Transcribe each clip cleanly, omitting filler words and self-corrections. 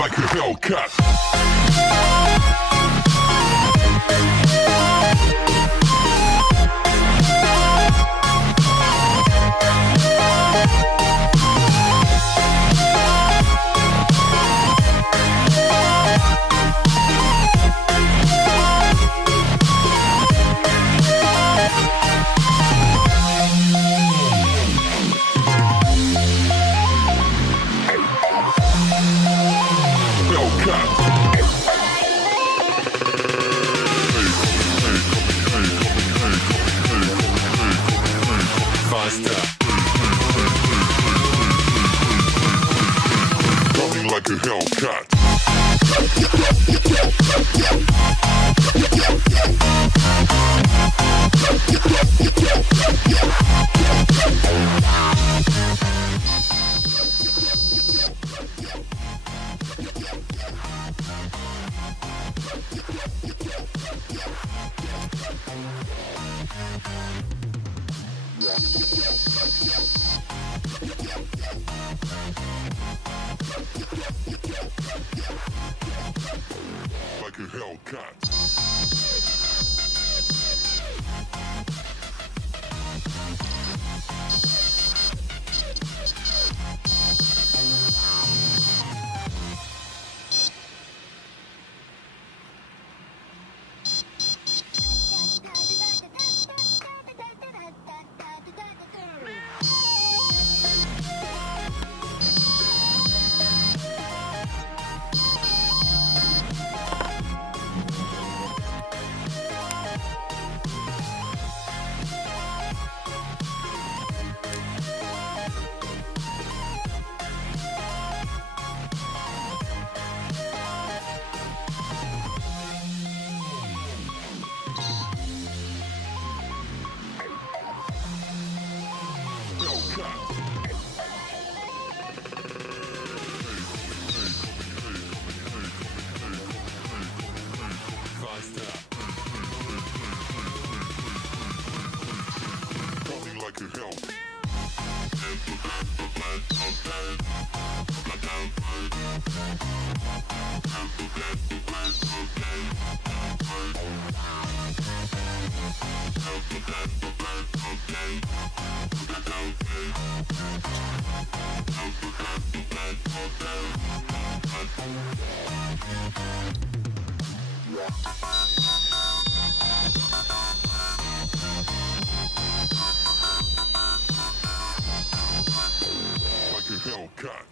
like a Hellcat. Coming like a Hellcat. Like a Hellcat. Coming like a Hellcat. Like a Hellcat.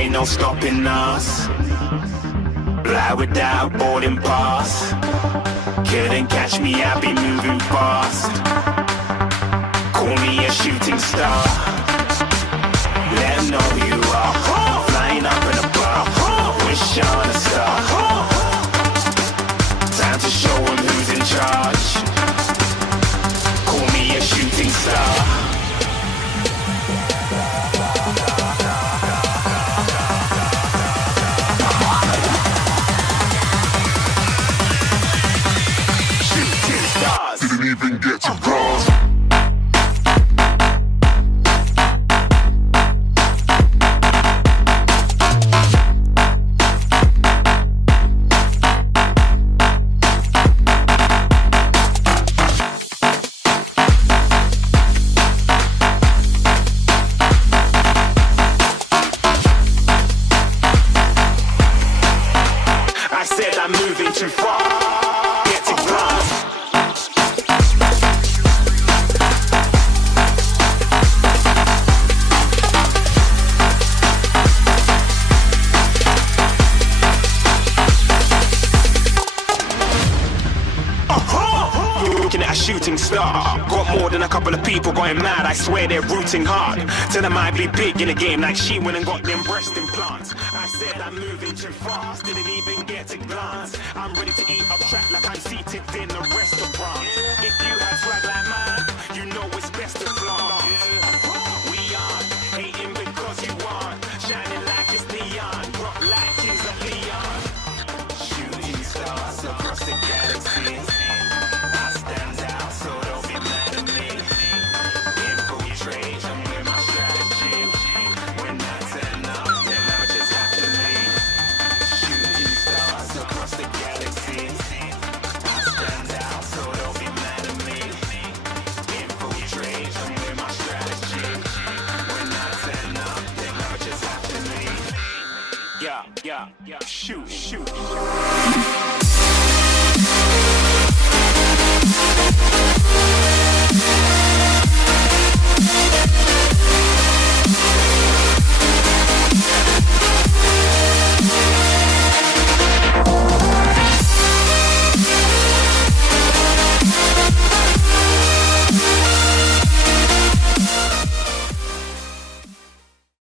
ain't no stopping us. Fly without boarding pass. Couldn't catch me, I be moving fast. Call me a shooting star. Let 'em know who you are. Flying up in a bar. Wish on a star. Time to show 'em who's in charge. Call me a shooting star. Didn't even get to cross. I said I'm moving too far. Get to glass. Looking at a shooting star. Got more than a couple of people going mad. I swear they're rooting hard. Tell them I be big in the game like she went and got them breast implants. I said I'm moving too fast. Didn't even get to glance. I'm ready to eat up track like I'm seated in a restaurant. If you had swag like mine, you know it's best to flaunt. We aren't hating because you aren't. Shining like it's neon. Rock like Kings of Leon. Shooting stars across the galaxy. Yeah, shoot.